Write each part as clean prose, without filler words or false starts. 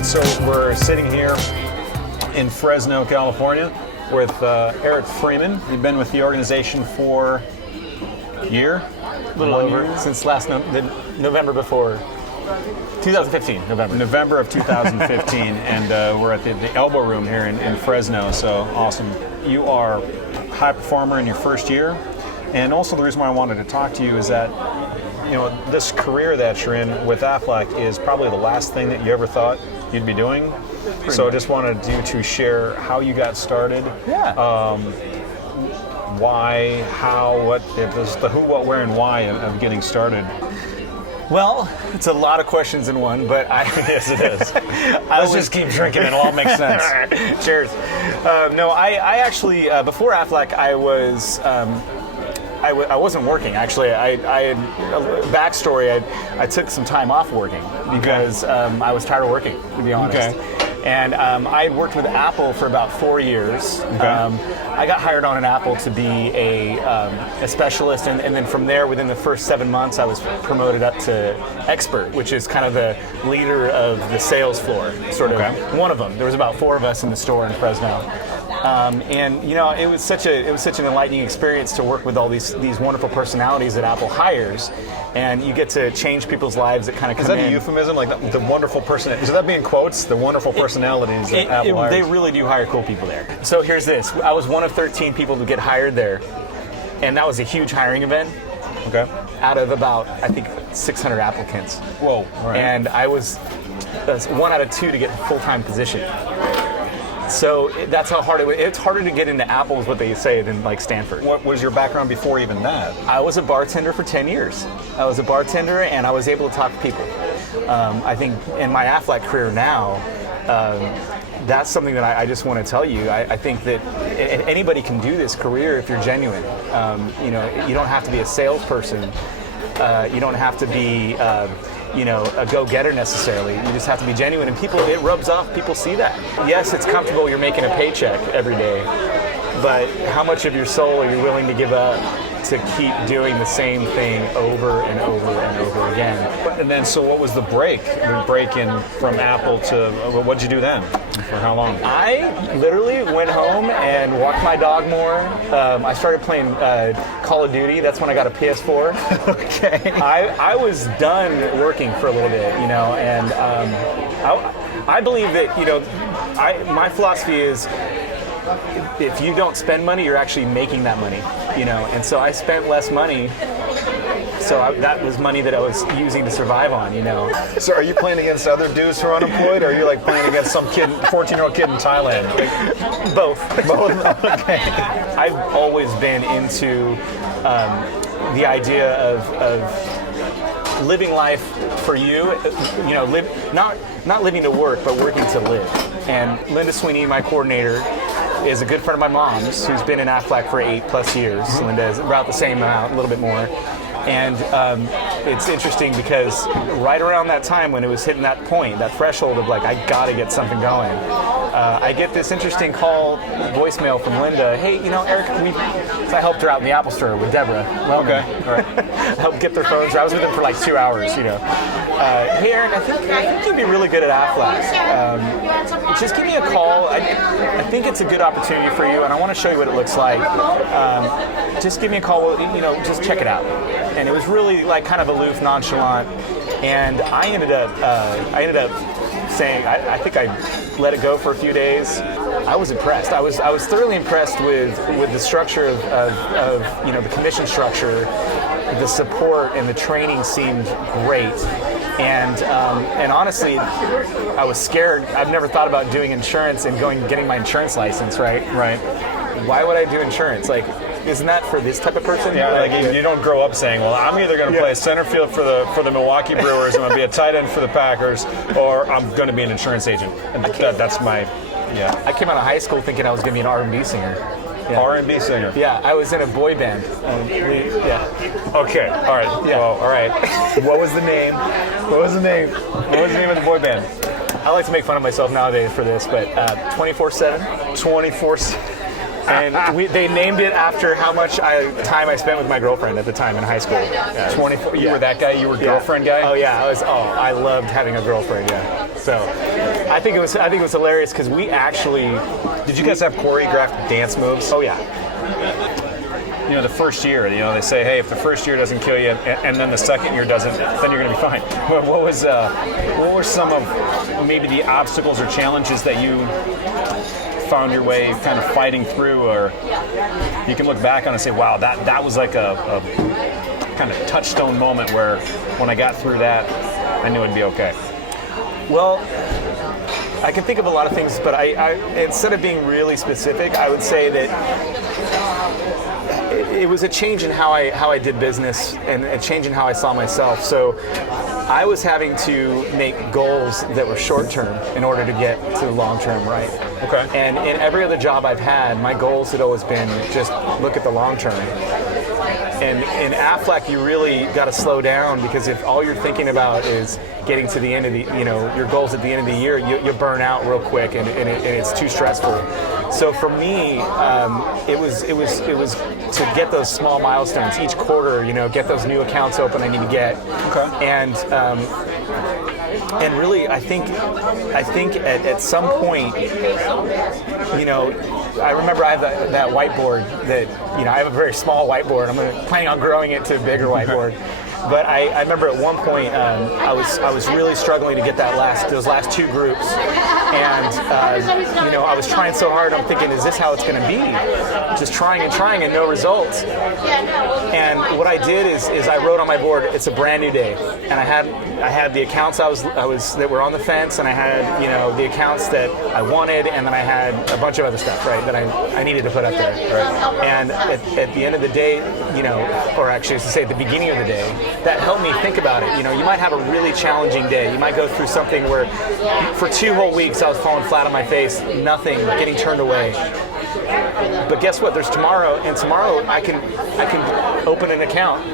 right, so we're sitting here in Fresno, California with Erik Freeman. You've been with the organization for a year? A little over, since last November before. 2015, November. November of 2015, and we're at the Elbow Room here in Fresno, so awesome. You are a high performer in your first year, and also the reason why I wanted to talk to you is that this career that you're in with Aflac is probably the last thing that you ever thought you'd be doing. So I just wanted you to share how you got started. Yeah. Why, how, what, the who, what, where, and why of getting started. Well, it's a lot of questions in one, but yes, it is. Let's just keep drinking and it'll all make sense. Cheers. I actually, before Aflac, I wasn't working, actually. I had a backstory. I took some time off working because I was tired of working, to be honest. Okay. And I had worked with Apple for about 4 years. Okay. I got hired on at Apple to be a specialist, and then from there, within the first 7 months, I was promoted up to expert, which is kind of the leader of the sales floor, sort of one of them. There was about 4 of us in the store in Fresno. It was such an enlightening experience to work with all these wonderful personalities that Apple hires, and you get to change people's lives that kind of come in. Is that a euphemism? Like the wonderful person? Is that being quotes? The wonderful personalities that Apple hires? They really do hire cool people there. So here's this. I was one of 13 people to get hired there, and that was a huge hiring event. Okay. Out of about, I think, 600 applicants. Whoa. All right. And I was 1 out of 2 to get a full-time position. So that's how hard it was. It's harder to get into Apple, is what they say, than like Stanford. What was your background before even that? I was a bartender for 10 years. I was a bartender, and I was able to talk to people. I think in my Aflac career now, that's something that I just want to tell you. I think that anybody can do this career if you're genuine. You don't have to be a salesperson. You don't have to be a go-getter necessarily. You just have to be genuine, and it rubs off. People see that. Yes, it's comfortable. You're making a paycheck every day, but how much of your soul are you willing to give up to keep doing the same thing over and over and over again? And then, so what was the break? The break in from Apple to what'd you do then? For how long? I literally went home and walked my dog more. I started playing Call of Duty. That's when I got a PS4. Okay. I was done working for a little bit, and I believe that, my philosophy is, if you don't spend money, you're actually making that money, and so I spent less money. So that was money that I was using to survive on, So are you playing against other dudes who are unemployed, or are you like playing against some 14-year-old kid in Thailand? Both. Okay. I've always been into the idea of living life for you, not living to work, but working to live. And Linda Sweeney, my coordinator, is a good friend of my mom's who's been in Aflac for 8+ years. Mm-hmm. Linda is about the same amount, a little bit more. And it's interesting because right around that time when it was hitting that point, that threshold of like, I gotta get something going, I get this interesting voicemail from Linda. Hey, Erik, so I helped her out in the Apple store with Deborah. Well, okay. All right. Helped get their phones. I was with them for like 2 hours, Hey, Erik, I think you'd be really good at Aflac. Just give me a call. I think it's a good opportunity for you, and I want to show you what it looks like. Just give me a call. Just check it out. And it was really like kind of aloof, nonchalant, and I ended up saying, I think I let it go for a few days. I was impressed. I was thoroughly impressed with the structure of the commission structure. The support and the training seemed great. And honestly, I was scared. I've never thought about doing insurance and getting my insurance license, right? Right. Why would I do insurance? Like, isn't that for this type of person? Yeah, like you don't grow up saying, well, I'm either going to play center field for the Milwaukee Brewers, I'm going to be a tight end for the Packers, or I'm going to be an insurance agent. And that's my, yeah. I came out of high school thinking I was going to be an R&B singer. Yeah. R&B singer. Yeah, I was in a boy band. Okay, all right. Yeah. Well, all right. What was the name? What was the name of the boy band? I like to make fun of myself nowadays for this, but 24/7. 24/7. And they named it after how much time I spent with my girlfriend at the time in high school. Yeah. 24. You were that guy? You were girlfriend guy? Oh yeah, I loved having a girlfriend. Yeah. So I think it was hilarious because we actually. Did you guys have choreographed dance moves? Oh yeah. The first year, they say, hey, if the first year doesn't kill you, and then the second year doesn't, then you're going to be fine. What were some of maybe the obstacles or challenges that you found your way kind of fighting through, or you can look back on and say, wow, that was like a kind of touchstone moment where when I got through that, I knew it'd be okay? Well, I can think of a lot of things, but I instead of being really specific, I would say that it was a change in how I did business and a change in how I saw myself. So I was having to make goals that were short term in order to get to the long term, right? Okay. And in every other job I've had, my goals had always been just look at the long term. And in Aflac, you really got to slow down, because if all you're thinking about is getting to the end of the, your goals at the end of the year, you burn out real quick, and it's too stressful. So for me, it was to get those small milestones each quarter. Get those new accounts open I need to get. Okay. And really, I think at some point, I remember I have that whiteboard that, I have a very small whiteboard. I'm planning on growing it to a bigger whiteboard. But I remember at one point I was really struggling to get those last two groups, and I was trying so hard. I'm thinking, is this how it's going to be? Just trying and no results. And what I did is I wrote on my board, it's a brand new day, and I had the accounts that were on the fence, and I had the accounts that I wanted, and then I had a bunch of other stuff, right, that I needed to put up there. Right. And at the end of the day, or actually, to say at the beginning of the day, that helped me think about it. You might have a really challenging day. You might go through something where for 2 whole weeks I was falling flat on my face, nothing, getting turned away. But guess what? There's tomorrow, and tomorrow I can open an account,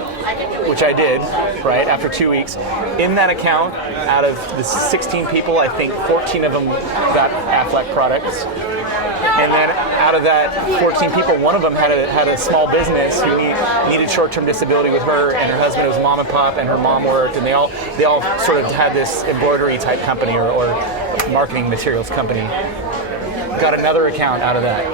which I did, right, after 2 weeks. In that account, out of the 16 people, I think 14 of them got Aflac products. And then out of that 14 people, one of them had a small business who needed short-term disability with her, and her husband was mom and pop, and her mom worked, and they all sort of had this embroidery type company or marketing materials company. Got another account out of that.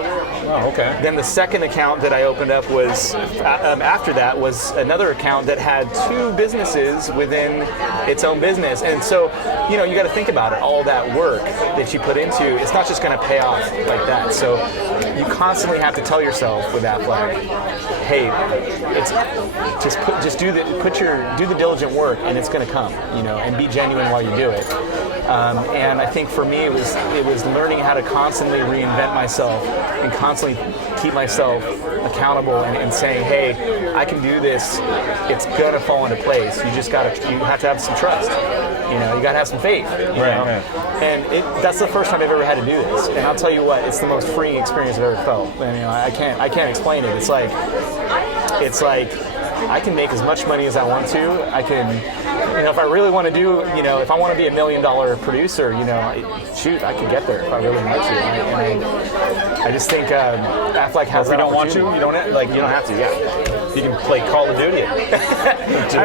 Oh, okay. Then the second account that I opened up was after that was another account that had 2 businesses within its own business. And so, you got to think about it. All that work that you put into, it's not just going to pay off like that. So you constantly have to tell yourself with Aflac, hey, it's just do the diligent work, and it's going to come. And be genuine while you do it. And I think for me, it was learning how to constantly reinvent myself and constantly keep myself accountable and saying, hey, I can do this. It's gonna fall into place. You have to have some trust. You gotta have some faith. Right. And that's the first time I've ever had to do this. And I'll tell you what, it's the most freeing experience I've ever felt. And I can't explain it. It's like I can make as much money as I want to. I can, if I really want to do, if I want to be $1 million producer, I could get there if I really want to. And I just think Aflac has that opportunity. If you don't want to, you don't have to. Yeah. You can play Call of Duty.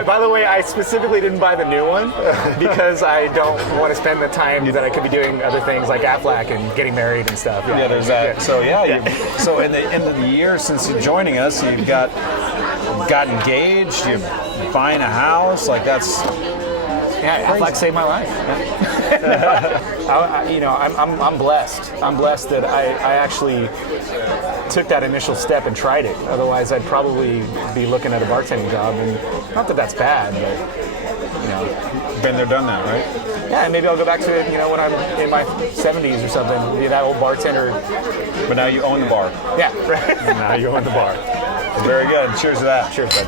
By the way, I specifically didn't buy the new one because I don't want to spend the time that I could be doing other things like Aflac and getting married and stuff. Yeah, there's that. Yeah. So so in the end of the year, since you're joining us, you've got engaged, you're buying a house, that's Aflac saved my life. I'm blessed. I'm blessed that I actually took that initial step and tried it. Otherwise, I'd probably be looking at a bartending job, and not that that's bad, but been there, done that, right? Yeah, and maybe I'll go back to it, when I'm in my 70s or something, be that old bartender. But now you own the bar. Yeah, right. Now you own the bar. Very good. Cheers to that. Cheers, bud.